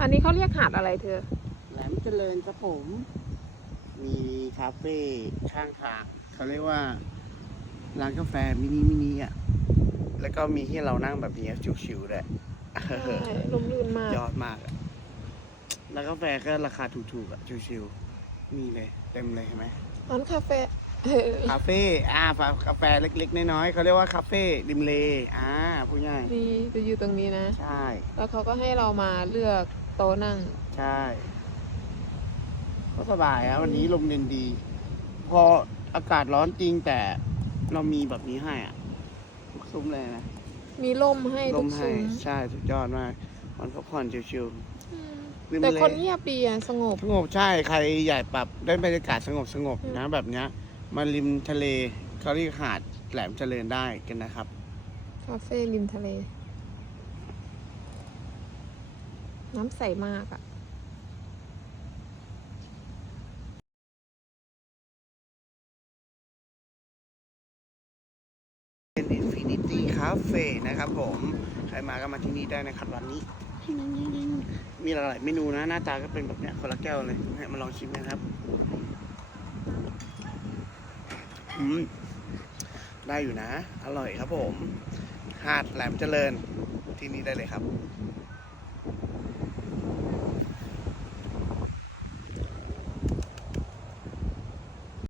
อันนี้เขาเรียกหาดอะไรเธอ แหลมเจริญครับผม มีคาเฟ่ข้างทางเขาเรียกว่าร้านกาแฟมินิมินิอะ แล้วก็มีที่เรานั่งแบบนี้ชิวๆด้วยใช่ลมลื่นมาก ยอดมากอะแล้วกาแฟก็ราคาถูกๆอะชิวๆมีเลย เต็มเลยเห็นไหมร้านคาเฟ่เออคาเฟ่อ่ากาแฟเล็กๆ น้อยๆเขาเรียกว่าคาเฟ่ริมเลอ่าพูดง่ายนี่จะอยู่ตรงนี้นะ ใช่ แล้วเขาก็ให้เรามาเลือก โต๊ะนั่ง ใช่ก็สบายครับวันนี้ลมเย็นดี พออากาศร้อนจริงแต่เรามีแบบนี้ให้อะทุกซุ้มเลยนะ มีร่มให้ลทุมกให้ซุ้มใช่สุดยอดมากมันพักผ่อนชิวอืมๆริมแต่เลคนเงียบดีอะสงบ สงบใช่ใครอยากปรับได้บรรยากาศสงบสงบๆนะแบบเนี้ยมาริมทะเลเขาเรียกหาดแหลมเจริญได้กันนะครับ คาเฟ่ริมทะเล น้ำใสมากอะเป็น Infinity Cafe นะครับผม ใครมาก็มาที่นี่ได้นะครับร้านนี้ มีหลายเมนูนะ หน้าตาก็เป็นแบบเนี้ยคนละแก้วเลยให้มาลองชิมกันครับ อืม ได้อยู่นะ อร่อยครับผม หาดแหลมเจริญที่นี่ได้เลยครับ